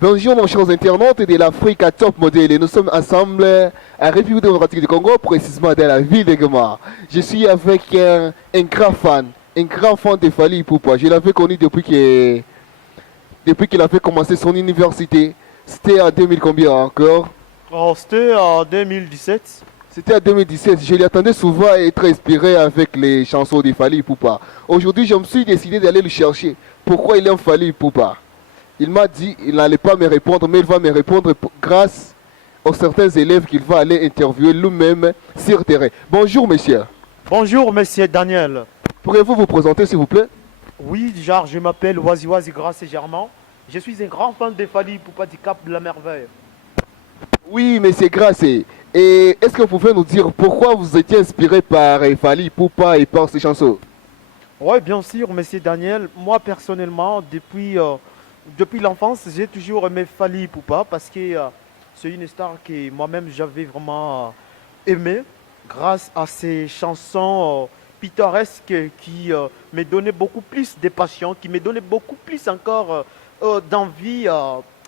Bonjour mon chers internautes de l'Afrique à Top Model et nous sommes ensemble à République démocratique du Congo, précisément dans la ville de Goma. Je suis avec un grand fan de Fally Ipupa. Je l'avais connu depuis qu'il avait commencé son université. C'était en 2000 combien encore? Oh, c'était en 2017. C'était en 2017. Je l'attendais souvent à être inspiré avec les chansons de Fally Ipupa. Aujourd'hui, je me suis décidé d'aller le chercher. Pourquoi il aime Fally Ipupa? Il m'a dit qu'il n'allait pas me répondre, mais il va me répondre grâce aux certains élèves qu'il va aller interviewer lui-même sur terrain. Bonjour, monsieur. Bonjour, monsieur Daniel. Pourriez-vous vous présenter, s'il vous plaît? Oui, genre, je m'appelle Waziwazi Grasse et Germain. Je suis un grand fan de Fally Ipupa du Cap de la Merveille. Oui, monsieur Grasse. Et est-ce que vous pouvez nous dire pourquoi vous étiez inspiré par Fally Ipupa et par ses chansons? Oui, bien sûr, monsieur Daniel. Moi, personnellement, depuis l'enfance, j'ai toujours aimé Fally Ipupa parce que c'est une star que moi-même j'avais vraiment aimé grâce à ses chansons pittoresques qui me donnaient beaucoup plus de passion, qui me donnaient beaucoup plus encore d'envie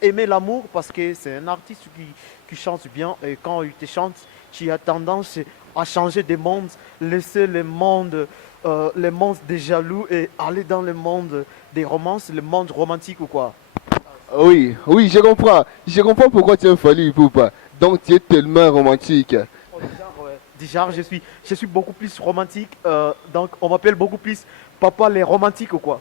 aimer l'amour parce que c'est un artiste qui chante bien et quand il te chante, tu as tendance à changer de monde, laisser le monde des jaloux et aller dans le monde des romances, le monde romantique ou quoi. Oui, oui, je comprends. Je comprends pourquoi tu aimes Fally Ipupa. Donc tu es tellement romantique. Oh, déjà, je suis beaucoup plus romantique, donc on m'appelle beaucoup plus Papa les romantiques ou quoi.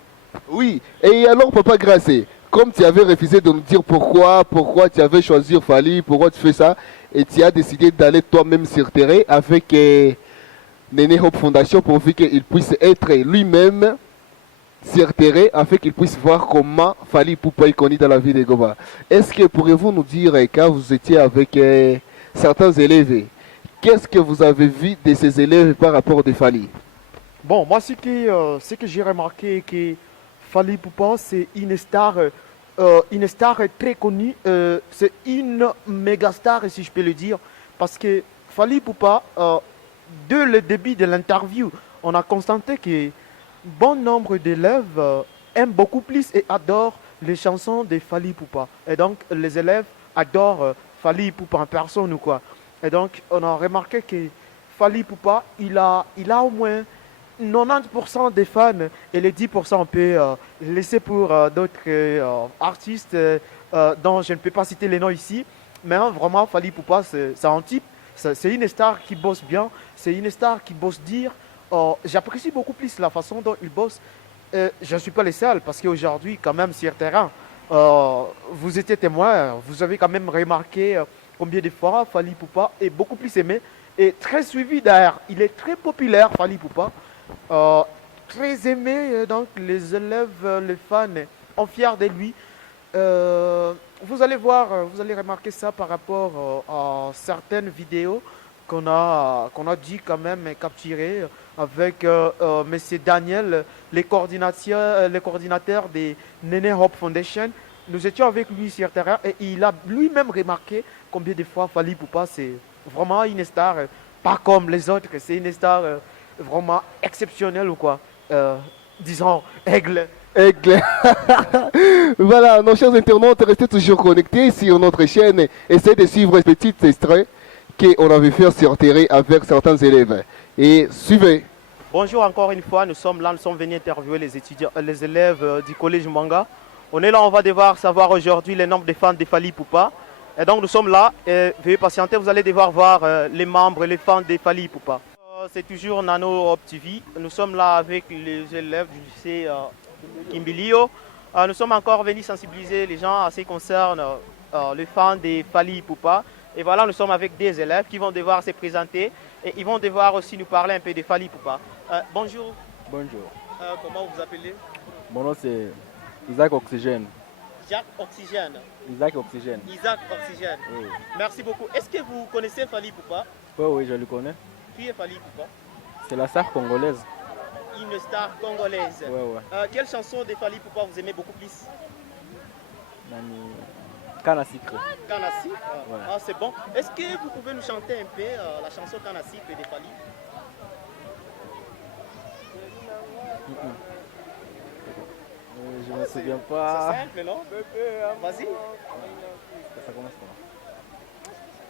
Oui, et alors Papa Gracé, comme tu avais refusé de nous dire pourquoi tu avais choisi Fally, pourquoi tu fais ça, et tu as décidé d'aller toi-même sur terrain avec Nene Hope Foundation pour qu'il puisse être lui-même sur terrain afin qu'il puisse voir comment Fally Ipupa est connu dans la ville de Goma. Est-ce que pourriez-vous nous dire, quand vous étiez avec certains élèves, qu'est-ce que vous avez vu de ces élèves par rapport à Fally? Bon, moi, ce que j'ai remarqué, que Fally Ipupa, c'est une star très connue, c'est une méga star, si je peux le dire, parce que Fally Ipupa, dès le début de l'interview, on a constaté que bon nombre d'élèves aiment beaucoup plus et adorent les chansons de Fally Ipupa. Et donc, les élèves adorent Fally Ipupa en personne ou quoi. Et donc, on a remarqué que Fally Ipupa, il a au moins 90% des fans et les 10% on peut laisser pour d'autres artistes dont je ne peux pas citer les noms ici. Mais hein, vraiment, Fally Ipupa, c'est un type, c'est une star qui bosse bien, c'est une star qui bosse dire. J'apprécie beaucoup plus la façon dont il bosse. Je ne suis pas le seul parce qu'aujourd'hui, quand même, sur terrain, vous étiez témoin, vous avez quand même remarqué combien de fois Fally Ipupa est beaucoup plus aimé et très suivi d'ailleurs. Il est très populaire, Fally Ipupa. Euh, Très aimé, donc les élèves, les fans sont fiers de lui. Vous allez voir, vous allez remarquer ça par rapport à certaines vidéos qu'on a dû quand même capturer avec Monsieur Daniel, les coordinateurs des Nene Hope Foundation. Nous étions avec lui sur terrain et il a lui-même remarqué combien de fois Fally Ipupa c'est vraiment une star, pas comme les autres, c'est une star vraiment exceptionnelle ou quoi. Disons, aigle. Aigle. Voilà, nos chers internautes, restez toujours connectés sur notre chaîne. Essayez de suivre ce petit extrait qu'on avait fait sur terrain avec certains élèves. Et suivez. Bonjour encore une fois, nous sommes là, nous sommes venus interviewer les étudiants, les élèves du collège Manga. On est là, on va devoir savoir aujourd'hui le nombre de fans de Fally Ipupa. Et donc nous sommes là, et veuillez patienter, vous allez devoir voir les membres, les fans de Fally Ipupa. C'est toujours Nano Hop TV. Nous sommes là avec les élèves du lycée Kimbilio. Nous sommes encore venus sensibiliser les gens à ce qui concerne les fans de Fally Ipupa. Et voilà, nous sommes avec des élèves qui vont devoir se présenter et ils vont devoir aussi nous parler un peu de Fally Ipupa. Bonjour. Bonjour. Comment vous vous appelez? Mon nom c'est Isaac Oxygène. Jacques Oxygène. Isaac Oxygène. Isaac Oxygène. Oui. Merci beaucoup. Est-ce que vous connaissez Fally Ipupa? Oui, oui, je le connais. Qui est Fally Ipupa? C'est la star congolaise. Une star congolaise. Ouais, ouais. Quelle chanson de Fally Ipupa vous aimez beaucoup plus? Nani... Canne à sucre. Kanassi. Ouais. Ah, c'est bon. Est-ce que vous pouvez nous chanter un peu la chanson Kanassi de Fally? Je me me souviens C'est pas. simple, non? Vas-y. Ça commence comment?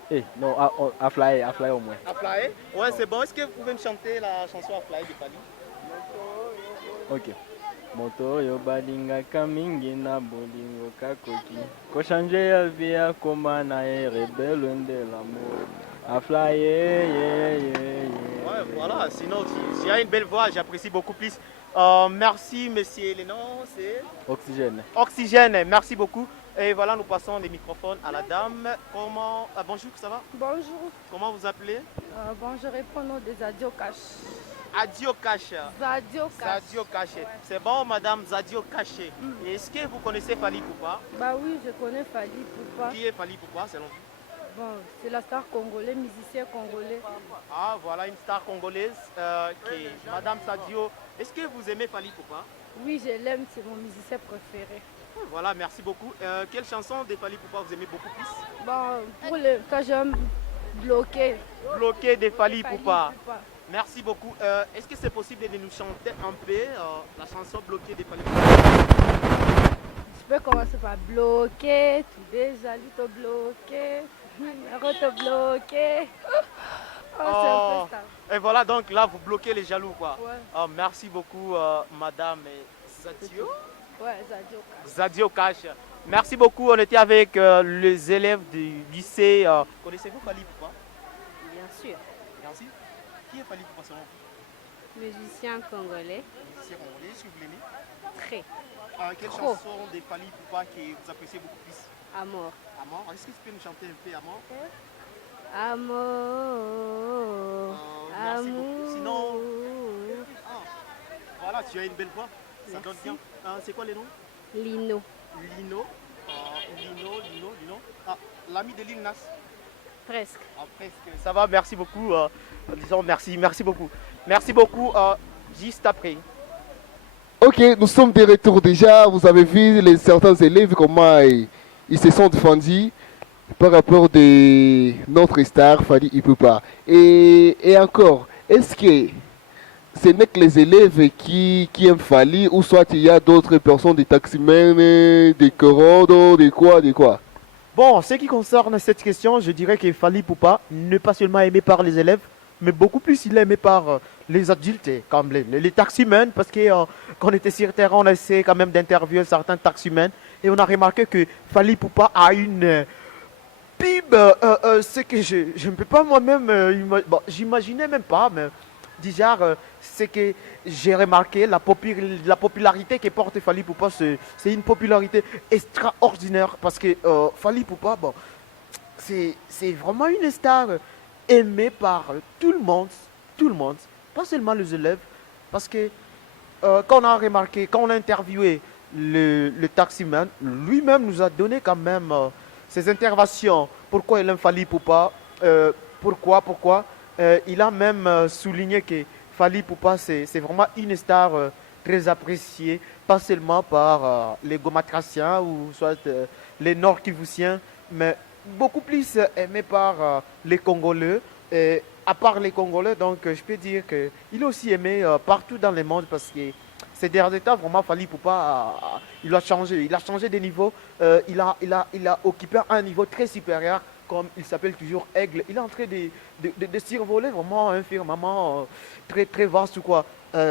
Eh, non, à flyer au moins. À flyer? Ouais, c'est bon. Est-ce que vous pouvez me chanter la chanson à flyer de Fali? Ok. Moto oyo balingaka mingi na bolingo kakoki kochange ya vie akoma na ye rebelle de l'amour afla Ouais, voilà. Sinon, s'il y a une belle voix, j'apprécie beaucoup plus. Merci, monsieur. Le nom, c'est Oxygène. Oxygène. Merci beaucoup. Et voilà, nous passons les microphones à la dame. Comment... bonjour, ça va? Bonjour. Comment vous appelez? Bon, je réponds au nom des Adio Cash. Adio Cash. Zadio Cash. Zadio Cash. Ouais. C'est bon, madame Zadio Cash. Est-ce que vous connaissez Fali Poupa? Bah oui, je connais Fali Poupa. Qui est Fali Poupa, selon vous? Bon, c'est la star congolais, musicien congolais. Ah, voilà une star congolaise qui est madame Zadio. Est-ce que vous aimez Fali Poupa? Oui, je l'aime, c'est mon musicien préféré. Voilà, merci beaucoup. Quelle chanson de Fali Poupa vous aimez beaucoup plus? Bon, pour le cas, j'aime bloquer. Bloqué de Fali Fali Poupa. Poupa. Merci beaucoup. Est-ce que c'est possible de nous chanter un peu la chanson bloquée de Fali Poupa? Je peux commencer par bloquer, tout déjà, lui te bloquer, numéro te bloquer. Oh, c'est un peu ça. Et voilà, donc là, vous bloquez les jaloux, quoi. Ouais. Oh, merci beaucoup, madame Zadio. Ouais, Zadio Cash. Zadio Cash. Merci beaucoup. On était avec les élèves du lycée. Connaissez-vous Fali Poupa? Bien sûr. Merci. Qui est Fali Poupa selon vous? Musicien congolais, C'est congolais, si vous l'aimez. très Quelle Trop. chanson de Fali Poupa que vous appréciez beaucoup plus? amour. Amor. Est-ce que tu peux nous chanter un peu Amor? Amour. Merci beaucoup. Sinon, Amour. voilà, tu as une belle voix. Ça Merci. donne bien. C'est quoi les noms? Lino. Lino. Lino. Ah, l'ami de Lil Nas. Presque. Presque. Ça va, merci beaucoup. Disons merci beaucoup. Merci beaucoup. Juste après. Ok, nous sommes de retour déjà. Vous avez vu certains élèves comment ils se sont défendus par rapport de notre star Fali Ipupa. Et encore, est-ce que ce n'est que les élèves qui aiment Fali ou soit il y a d'autres personnes, des taximens, des corodos, des quoi? Bon, ce qui concerne cette question, je dirais que Fali Poupa n'est pas seulement aimé par les élèves, mais beaucoup plus il est aimé par les adultes, comme les taximens, parce que quand on était sur terrain, on a essayé quand même d'interviewer certains taximens, et on a remarqué que Fali Poupa a une pib, ce que je ne peux pas moi-même, bon, j'imaginais même pas, mais déjà, ce que j'ai remarqué, la popularité que porte Fali Poupa, c'est une popularité extraordinaire, parce que Fali Poupa, bon, c'est vraiment une star aimée par tout le monde, pas seulement les élèves, parce que quand on a remarqué, quand on a interviewé le taximan, lui-même nous a donné quand même ses interventions, pourquoi il aime Fali Poupa, pourquoi. Il a même souligné que Fali Poupa, c'est vraiment une star très appréciée, pas seulement par les gomatraciens ou soit les nord-kivusiens, mais beaucoup plus aimé par les Congolais. Et à part les Congolais, donc je peux dire qu'il est aussi aimé partout dans le monde parce que ces derniers temps, vraiment, Fali Poupa, il a changé de niveau. Il a occupé un niveau très supérieur, comme il s'appelle toujours Aigle. Il est en train de survoler vraiment un firmament très, très vaste, quoi.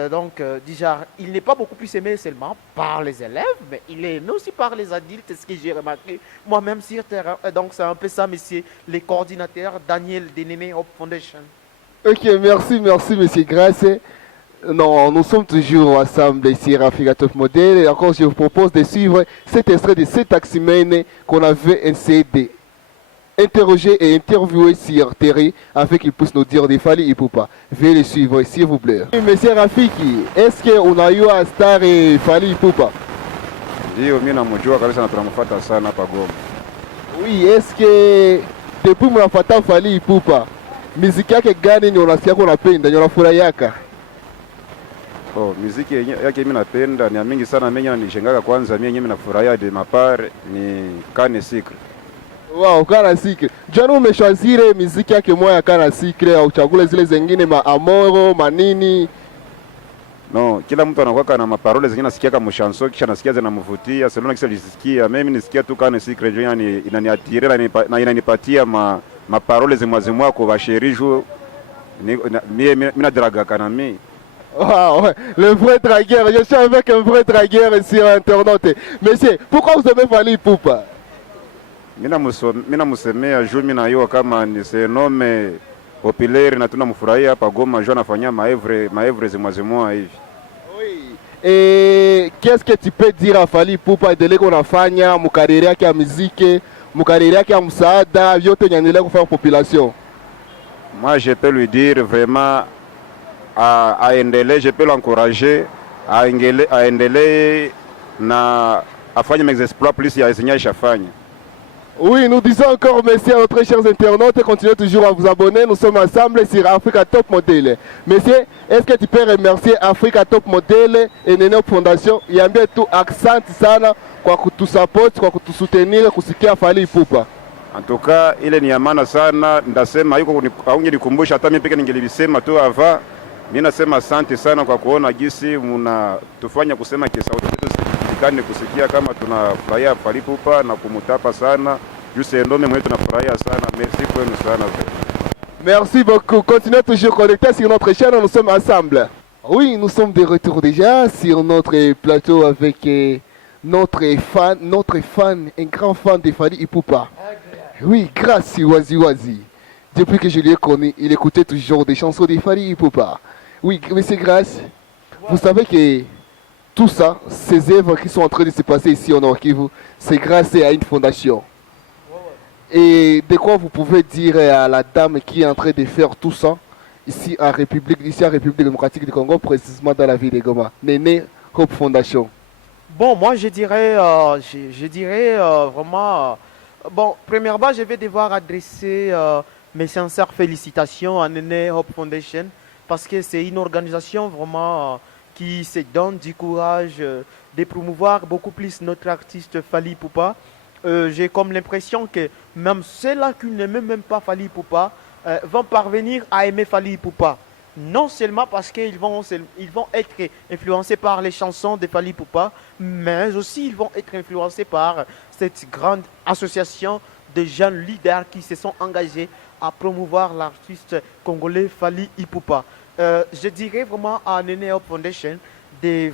Donc, déjà, il n'est pas beaucoup plus aimé seulement par les élèves, mais il est aimé aussi par les adultes, ce que j'ai remarqué moi-même sur terrain. Donc, c'est un peu ça, monsieur, les coordinateurs Daniel Deneme Hope Foundation. Ok, merci, monsieur Grace. Non, nous sommes toujours ensemble ici à Africa Top Model. Et encore, je vous propose de suivre cet extrait de ces taximens qu'on avait essayé d'interroger et interviewer sur Terry afin qu'il puisse nous dire des Fali Ipupa. Veuillez le suivre, s'il vous plaît. Monsieur Rafiki, est-ce qu'on a eu un star et Fali Ipupa? Ndio, mimi namjua kabisa na tunamfuata sana hapa Goma. Oui, est-ce que depuis mnafuata Fali Ipupa, muziki yake gani ni unasikia unapenda, ni unafurahiaka? Oh, muziki yake mimi napenda ni mingi sana, mimi nanishangaga kwanza mimi nafurahia de mapare ni Kane Secret. Wow, Kana Secret. Jana umeshazire muziki yake moja Kana Secret au chagule zile zingine ma Amoro, manini? No, kila mtu anakuwa na maparole zingine nasikia kama chanson kisha nasikia zinamvutia, selona kisha nisikia. Mimi nisikia tu Kane Secret yani inaniatire na inanipatia maparole zimwazimwa kwa basherijo. Mimi nadraga kana mimi. Ah, ouais. Le vrai dragueur, je suis avec un vrai dragueur sur Internet. Monsieur, pourquoi vous aimez Fally Ipupa? Mina musemea juu mimi nayo kama ni senome populaire na tunamfurahia hapa Goma, juu anafanyia maevre zimwazimwa hivi. Oui. Et qu'est-ce que tu peux dire à Fally Ipupa endelee kunafanya mukariri yake ya muziki, mukariri yake ya msaada, vyote nyandelea kufanya population? Moi je peux lui dire vraiment à endelee, je peux l'encourager à endelee na afanye mes exploits plus ya zenye ishafanya. Oui, nous disons encore merci à notre chers internautes. Continuez toujours à vous abonner. Nous sommes ensemble sur Africa Top Model. Monsieur, est-ce que tu peux remercier Africa Top Model et Nene Fondation? Yambie tu accent sana kwa kutusupport, kwa kutusoutenir, kusikia Fally Ipupa. En tout cas, ile ni amana sana. Ndasema yuko haungenikumbusha hata mimi peke ningelisema tu ava. Mimi nasema asante sana kwa kuona gisi mnatufanya kusema kisauti chetu sikane kusikia kama tunafurahia Fally Ipupa na kumutapa sana. Juste ndome mwetu tunafurahia sana. Merci kwenu sana. Merci beaucoup. Continuez toujours connectés sur notre chaîne. Nous sommes ensemble. Oui, nous sommes de retour déjà sur notre plateau avec notre fan, un grand fan de Fally Ipupa. Oui, grâce Wazi Wazi. Depuis que je l'ai connu, il écoutait toujours des chansons de Fally Ipupa. Oui, mais c'est grâce. Vous savez que tout ça, ces œuvres qui sont en train de se passer ici au Nord Kivu, c'est grâce à une fondation. Et de quoi vous pouvez dire à la dame qui est en train de faire tout ça ici en République démocratique du Congo, précisément dans la ville de Goma, Nene Hope Foundation? Bon, moi je dirais, vraiment, bon, premièrement, je vais devoir adresser mes sincères félicitations à Nene Hope Foundation parce que c'est une organisation vraiment qui se donne du courage de promouvoir beaucoup plus notre artiste Fally Ipupa. J'ai comme l'impression que même ceux-là qui n'aiment même pas Fally Ipupa vont parvenir à aimer Fally Ipupa. Non seulement parce qu'ils vont être influencés par les chansons de Fally Ipupa, mais aussi ils vont être influencés par cette grande association de jeunes leaders qui se sont engagés à promouvoir l'artiste congolais Fally Ipupa. Je dirais vraiment à Nene Hope Foundation de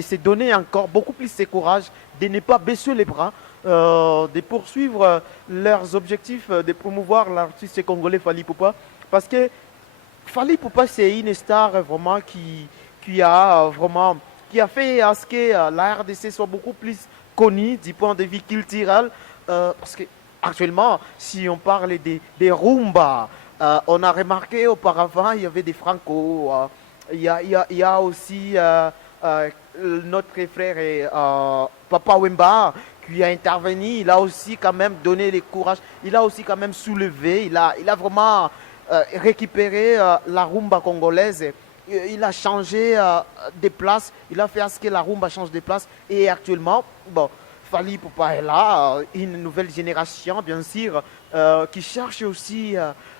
se donner encore beaucoup plus de courage, de ne pas baisser les bras, de poursuivre leurs objectifs de promouvoir l'artiste congolais Fally Ipupa, parce que Fally Ipupa c'est une star vraiment qui a fait à ce que la RDC soit beaucoup plus connue du point de vue culturel, parce que actuellement si on parle des rumba, on a remarqué auparavant il y avait des franco, il y a aussi notre frère Papa Wemba qui a intervenu, il a aussi quand même donné le courage, il a aussi quand même soulevé, il a vraiment récupéré la rumba congolaise, il a changé de place, il a fait à ce que la rumba change de place, et actuellement, bon, Fally Ipupa est là, une nouvelle génération bien sûr, qui cherche aussi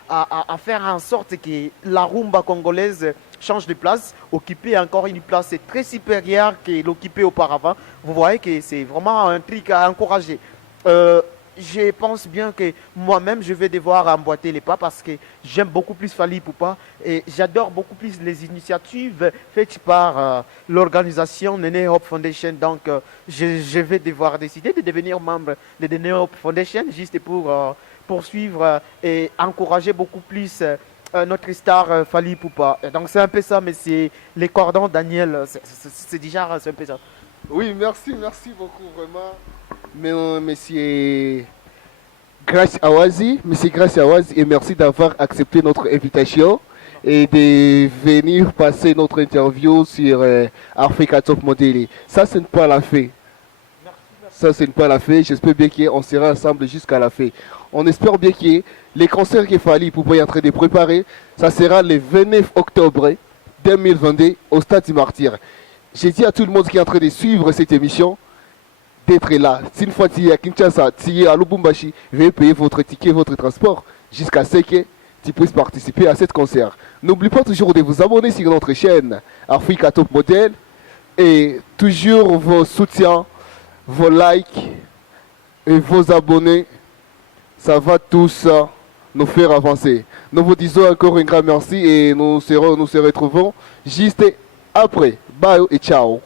à faire en sorte que la rumba congolaise change de place, occuper encore une place très supérieure qu'elle occupait auparavant. Vous voyez que c'est vraiment un truc à encourager. Je pense bien que moi-même, je vais devoir emboîter les pas parce que j'aime beaucoup plus Fally Ipupa et j'adore beaucoup plus les initiatives faites par l'organisation Nene Hope Foundation. Donc, je vais devoir décider de devenir membre de Nene Hope Foundation juste pour poursuivre et encourager beaucoup plus notre star Fally Ipupa. Et donc, c'est un peu ça, mais c'est les cordons Daniel, c'est déjà c'est un peu ça. Oui, merci beaucoup vraiment. Monsieur Grace Awazi, et merci d'avoir accepté notre invitation et de venir passer notre interview sur Africa Top Model. Ça, ce n'est pas la fin. J'espère bien qu'on sera ensemble jusqu'à la fin. On espère bien que les concerts que Fally Ipupa est en train de préparer, ça sera le 29 octobre 2022 au Stade du Martyr. J'ai dit à tout le monde qui est en train de suivre cette émission d'être là. Si une fois tu es à Kinshasa, tu es à Lubumbashi, veuillez payer votre ticket, votre transport, jusqu'à ce que tu puisses participer à ce concert. N'oublie pas toujours de vous abonner sur notre chaîne Africa Top Model et toujours vos soutiens, vos likes et vos abonnés, ça va tous nous faire avancer. Nous vous disons encore un grand merci et nous se retrouvons juste après. Bye et ciao.